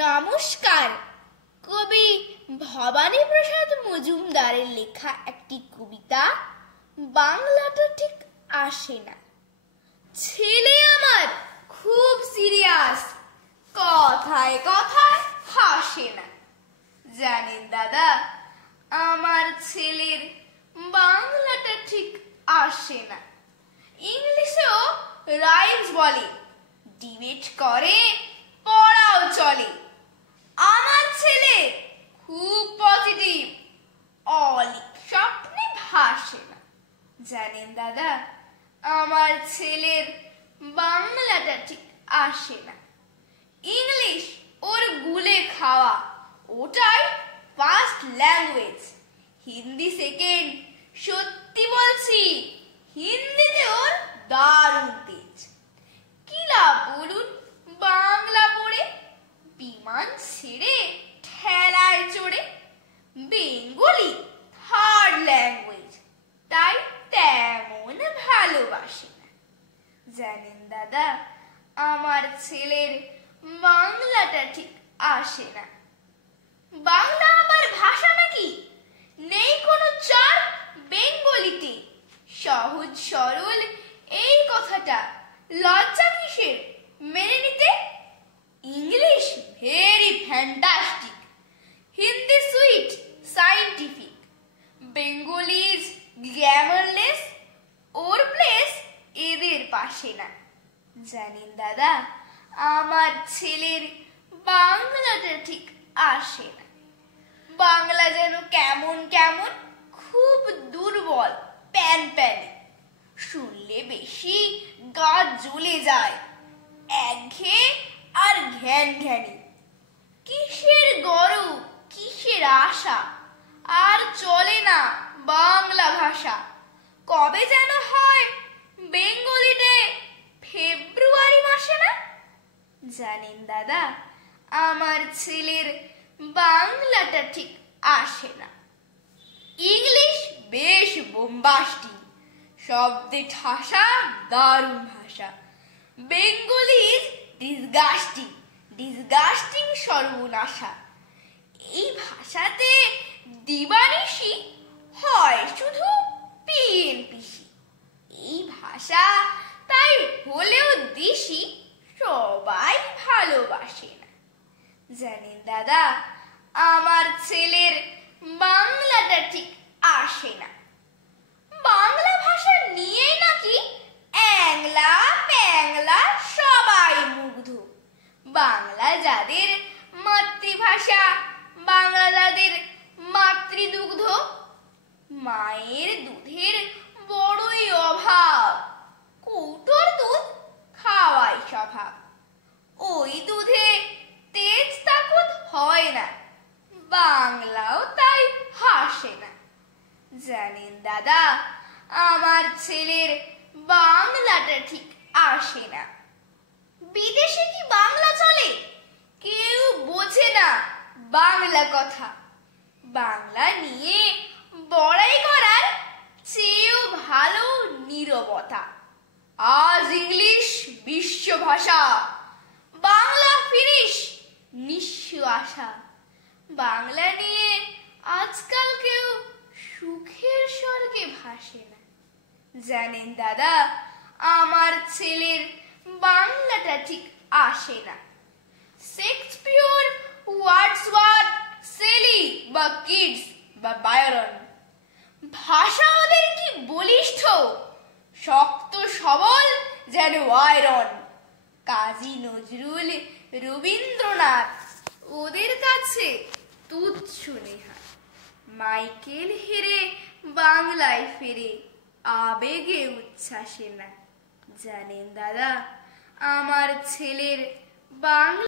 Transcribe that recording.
নমস্কার। কবি ভবানী প্রসাদ মজুমদারের লেখা একটি কবিতা বাংলাটা ঠিক আসে না। ছেলে আমার খুব সিরিয়াস, কথায় কথায় হাসে না। জানেন দাদা, আমার ছেলের বাংলাটা ঠিক আসে না। ইংলিশেও রাইমস বলে, ডিবেট করে, পড়াও চলে। আমার ছেলে খুব পজিটিভ, অলিক স্বপ্নে ভাসে না। জানেন দাদা, আমার ছেলের বাংলাটা ঠিক আসে না। ইংলিশ ওর গুলে খাওয়া, ওটাই ফার্স্ট ল্যাঙ্গুয়েজ। হিন্দি সেকেন্ড, সত্যি বলছি, হিন্দিতে ওর দারুণ তেজ। কি লাভ বলুন বাংলা পড়ে, বিমান ছেড়ে ঠেলায় চড়ে। বেঙ্গলি থার্ড ল্যাঙ্গুয়েজ, তাই তেমন ভালোবাসে না। জানেন দাদা, আমার ছেলের বাংলাটা ঠিক আসে না। বাংলা আবার ভাষা নাকি? নেই কোনো চার বেঙ্গলিতে। সহজ সরল এই কথাটা লজ্জা কিসের মেনে নিতে? English very fantastic, Hindi sweet scientific, Bengali is glamourless, or place এদের পাশে না। জানেন দাদা, আমার ছেলের বাংলাটা ঠিক আসে না। বাংলা যেন কেমন কেমন, খুব দুর্বল, প্যান প্যানে। শুনলে বেশি গা জ্বলে যায়, একঘেয়ে আর ঘ্যান ঘ্যানি। কিসের গরু, কিসের আশা, আর চলে না বাংলা ভাষা। কবে যেন হয় বেঙ্গলি ডে, ফেব্রুয়ারি মাসে না? জানেন দাদা, আমার ছেলের বাংলাটা ঠিক আসে না। ইংলিশ বেশ বোম্বাস্টিক, শব্দে ঠাসা, দারুণ ভাষা। বেঙ্গলি ইজ ডিসগাস্টিং, ডিসগাস্টিং সর্বনাশা। এই ভাষাতে দিবানিশি হয় শুধু পিএনপিসি। এই ভাষা তাই হলেও দিশি, সবাই ভালোবাসে না। জানেন দাদা, আমার ছেলের বাংলাটা ঠিক আসে না। বাংলা ভাষা নিয়ে নাকি অ্যাংলা প্যাংলা সবাই মুগ্ধ। বাংলা যাদের মাতৃভাষা, বাংলা যাদের মাতৃদুগ্ধ। মায়ের দুধের বড়ই অভাব, কৌটোর দুধ খাওয়াই স্বভাব। ওই দুধে তেজ তাকত হয় না, বাংলাও তাই হাসে না। জানেন দাদা, আমার ছেলের বাংলাটা ঠিক আসে না। বিদেশে কি বাংলা চলে? কেউ বোঝে না বাংলা কথা। বাংলা নিয়ে বড়াই করার চেয়েও ভালো নীরবতা। আজ ইংলিশ বিশ্ব ভাষা, বাংলা ফিনিশ নিঃস্ব আশা। বাংলা নিয়ে আজকাল কেউ সুখের স্বর্গে ভাসে না। জানেন দাদা, আমার ছেলের বাংলাটা ঠিক আসে না। শেক্সপিয়র, ওয়ার্ডসওয়ার্থ, শেলি বা কিডস বা বায়রন, ভাষা ওদের কি বলিষ্ঠ, শক্ত সবল যেন আয়রন। কাজী নজরুল, রবীন্দ্রনাথ ওদের কাছে তুচ্ছ নেহা। মাইকেল হেরে বাংলায় ফেরে, আবেগে উচ্ছ্বাসে না। জানেন দাদা, আমার ছেলের বাংলা